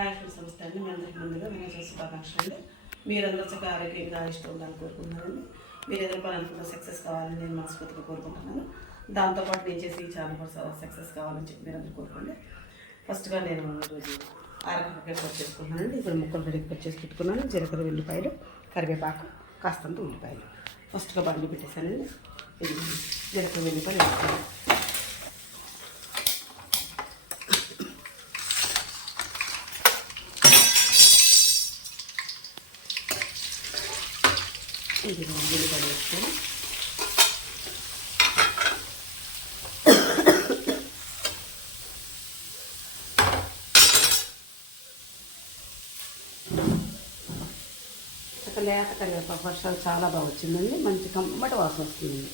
Hi friends, నమస్తే అండి. మీ అందరికీ ముందుగా వినాయక శుభాకాంక్షలు అండి. మీరందరూ చక్కగా ఆరోగ్యంగా ఇష్టం ఉండాలని కోరుకుంటున్నానండి. మీరు ఏదైనా పని అనుకున్న సక్సెస్ కావాలని నేను మనస్ఫూర్తిగా కోరుకుంటున్నాను. దాంతోపాటు నేను చేసి ఈ ఛానల్ కూడా సక్సెస్ కావాలని చెప్పి మీరందరూ కోరుకోండి. ఫస్ట్గా నేను ఈరోజు ఆరకాయ కట్ చేసుకుంటున్నానండి. ఇప్పుడు ముక్కలు రెడీ కట్ చేసి పెట్టుకున్నాను. జీలకర్ర, వెల్లిపాయలు, కరివేపాకు, కాస్తంత ఉల్లిపాయలు ఫస్ట్గా బండి పెట్టేశానండి. ఇది జీలకర్ర, వెల్లిపాయలు వేసుకున్నాను. ఇది ఉల్లిపాయలు వేసుకొని లేత కరివేపాకు వర్షాలు చాలా బాగా వచ్చిందండి. మంచి కమ్మటి వాసన వస్తుందండి.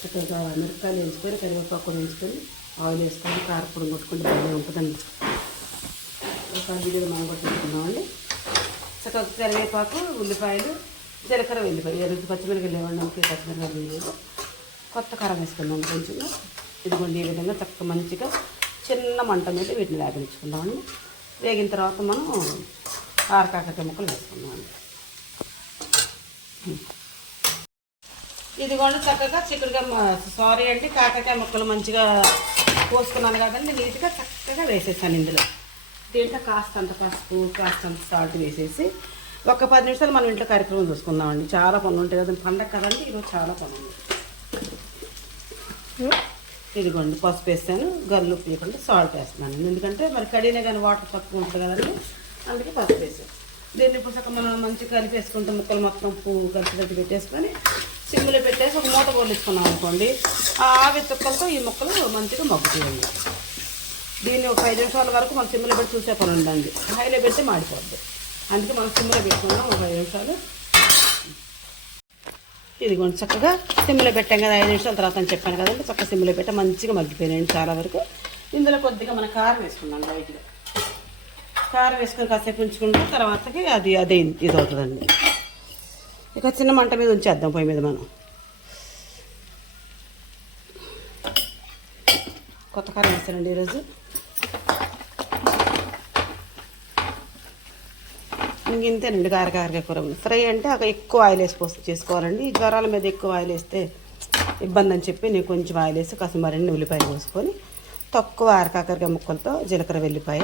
చక్కగా మిరపకాయలు వేసుకొని కరివేపాకు కూడా వేసుకొని ఆయిల్ వేసుకొని కారపొడి కొట్టుకుంటే బాగా ఉంటుందండి. ఒక గిన్నెలు మనం కొట్టుకుంటున్నామండి. చక్కగా కరివేపాకు, ఉల్లిపాయలు, జీలకర్ర, వెల్లిపాయలు, ఎరుపు పచ్చిమిరపకాయలు లేవండి. మనకి పచ్చిమిరపకాయలు లేదు. కొత్త కారం వేసుకున్నాం కొంచెంగా. ఇదిగోండి ఈ విధంగా చక్కగా మంచిగా చిన్న మంట మీద వీటిని వేగించుకుందామండి. వేగిన తర్వాత మనం కాకరకాయ ముక్కలు వేసుకుందామండి. ఇదిగోండి చక్కగా కాకరకాయ ముక్కలు మంచిగా కోసుకున్నాను కదండి. నీట్గా చక్కగా వేసేసాను. ఇందులో దీంట్లో కాస్తంత పసుపు, కాస్తంత సాల్ట్ వేసేసి ఒక 10 నిమిషాలు మనం ఇంట్లో కార్యక్రమం చూసుకుందామండి. చాలా పనులు ఉంటాయి కదండి, పండగ కదండి. ఈరోజు చాలా పనులు ఉంది. ఇదిగోండి పసుపు వేస్తాను, గల్లు వేయకుండా సాల్ట్ వేస్తున్నాను. ఎందుకంటే మరి కడిగినా కానీ వాటర్ తక్కువ ఉంటుంది కదండి, అందుకే పసుపు వేసాను. దీన్ని ఇప్పుడు చక్క మనం మంచిగా కలిపేసుకుంటే ముక్కలు మొత్తం పువ్వు కలిసి పెట్టేసుకొని సిమ్లో పెట్టేసి ఒక మూత పోలిసుకున్నాం అనుకోండి. ఆ ఆవి తుక్కలతో ఈ ముక్కలు మంచిగా మగ్గుతాయండి. దీన్ని ఒక 5 నిమిషాల వరకు మనం సిమ్లో పెట్టి చూసే పని ఉండండి. హైలో పెడితే మాడిపోద్ది. అందుకే మనం సిమ్లో పెట్టుకున్నాం ఒక 5 నిమిషాలు. ఇదిగోండి చక్కగా సిమ్లో పెట్టాం కదా 5 నిమిషాల తర్వాత అని చెప్పాను కదండి. చక్కగా సిమ్లో పెట్టా మంచిగా మగ్గిపోయినాయండి చాలా వరకు. ఇందులో కొద్దిగా మన కారం వేసుకున్నాం. లైట్గా కారం వేసుకొని కాసేపు ఉంచుకుంటే తర్వాతకి అదే ఇది అవుతుందండి. ఇక చిన్న మంట మీద ఉంచేద్దాం పొయ్యి మీద. మనం కొత్త కారం వేస్తానండి ఈరోజు. ఇంతేనండి కాకరకాయ కూర. ఫ్రై అంటే అక్కడ ఎక్కువ ఆయిల్ వేసి చేసుకోవాలండి. జ్వరాల మీద ఎక్కువ ఆయిల్ వేస్తే ఇబ్బంది అని చెప్పి నేను కొంచెం ఆయిల్ వేసి కాస్త మరిన్ని ఉల్లిపాయలు పోసుకొని తక్కువ కాకరకాయ ముక్కలతో జీలకర్ర, వెల్లిపాయ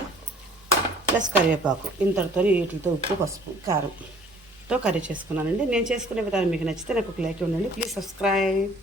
ప్లస్ కరివేపాకు ఇంతటితో వీటితో ఉప్పు, పసుపు, కారంతో కర్రీ చేసుకున్నానండి. నేను చేసుకునే విధానం మీకు నచ్చితే నాకు ఒక లైక్ ఉండండి. Please subscribe.